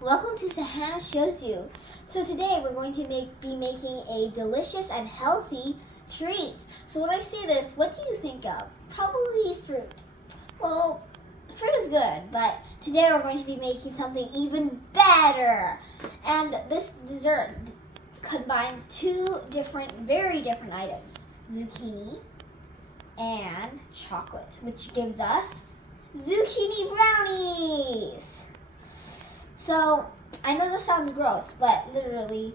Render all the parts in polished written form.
Welcome to Sahana Shows You. So today we're going to be making a delicious and healthy treat. So when I say this, what do you think of? Probably fruit. Well, fruit is good, but today we're going to be making something even better. And this dessert combines two very different items, zucchini and chocolate, which gives us Zucchini Brownies. So, I know this sounds gross, but literally,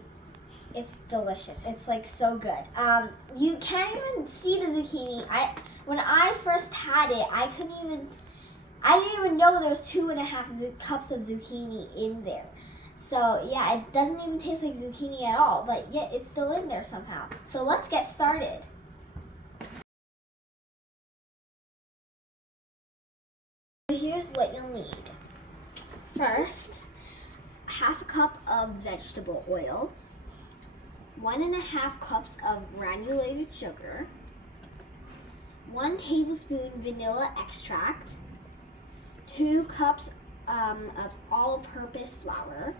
it's delicious. It's like so good. You can't even see the zucchini. When I first had it, I didn't even know there was 2.5 cups of zucchini in there. So yeah, it doesn't even taste like zucchini at all, but yet it's still in there somehow. So let's get started. Here's what you'll need. First, 1/2 cup of vegetable oil, 1.5 cups of granulated sugar, 1 tablespoon vanilla extract, 2 cups of all-purpose flour,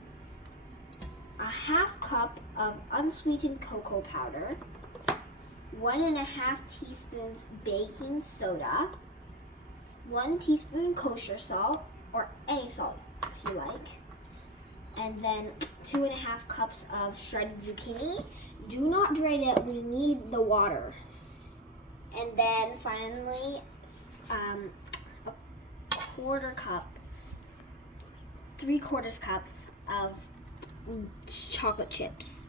1/2 cup of unsweetened cocoa powder, 1.5 teaspoons baking soda, 1 teaspoon kosher salt, or any salt you like, and then 2.5 cups of shredded zucchini. Do not drain it, we need the water. And then finally, a 1/4 cup, 3/4 cups of chocolate chips.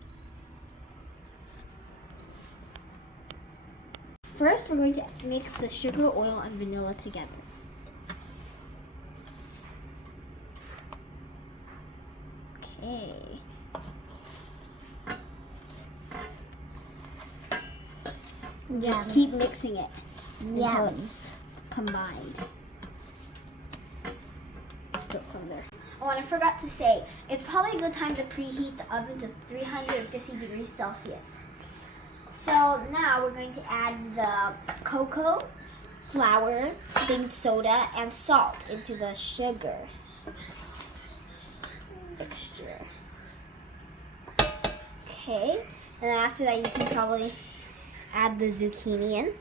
First, we're going to mix the sugar, oil, and vanilla together. Okay. Just keep mixing it until it's combined. Still some there. Oh, and I forgot to say, it's probably a good time to preheat the oven to 350 degrees Celsius. So now we're going to add the cocoa, flour, baking soda, and salt into the sugar mixture. Okay, and then after that you can probably add the zucchini in.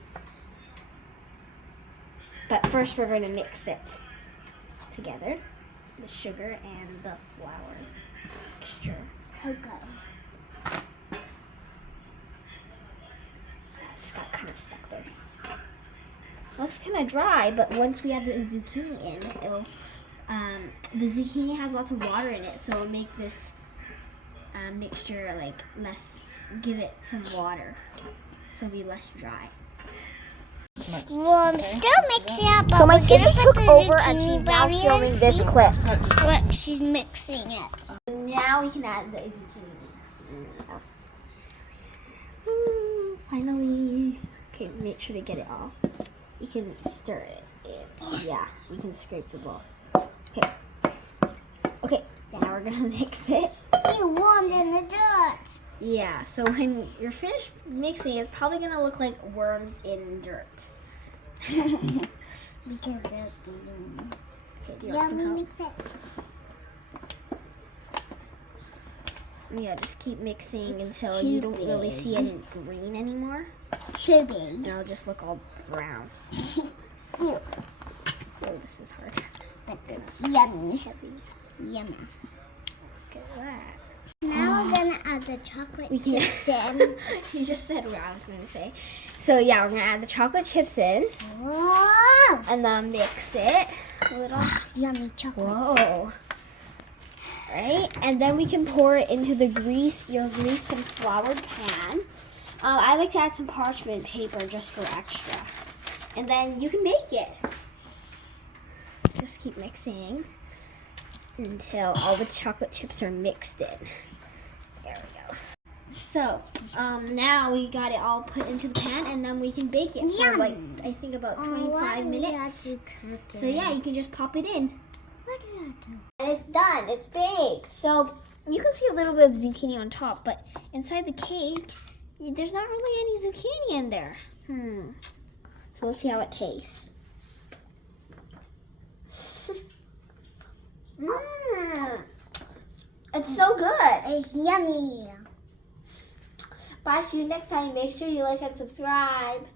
But first we're going to mix it together, the sugar and the flour mixture. Cocoa. It's got kind of stuck there. Looks kind of dry, but once we add the zucchini in, it'll the zucchini has lots of water in it, so it'll make this mixture like give it some water, so it'll be less dry. Well, I'm still mixing up. So my sister took over and she's now filming this clip. Look, she's mixing it. Now we can add the zucchini. Finally. Okay, make sure to get it all. You can stir it. Yeah, you can scrape the bowl. Okay, now we're gonna mix it. You warmed in the dirt. Yeah, so when you're finished mixing, it's probably gonna look like worms in dirt. Because they're green. Okay, do you want some help? Mix it. Yeah, just keep mixing until you don't really see any green anymore. Too big. And it'll just look all brown. Ew. Oh, this is hard. But it's yummy. Heavy. Yummy. Look at that. Now we're gonna add the chocolate chips in. You just said what I was gonna say. So yeah, we're gonna add the chocolate chips in. Whoa! And then mix it a little. Yummy chocolate. Whoa. Right? And then we can pour it into your greased and floured pan. I like to add some parchment paper just for extra. And then you can bake it. Just keep mixing until all the chocolate chips are mixed in. There we go. So, now we got it all put into the pan, and then we can bake it for like, I think about 25 minutes. So yeah, you can just pop it in. What do you do? And it's done, it's baked. So you can see a little bit of zucchini on top, but inside the cake, there's not really any zucchini in there. So let's see how it tastes. It's so good. It's yummy. Bye, see you next time. Make sure you like and subscribe.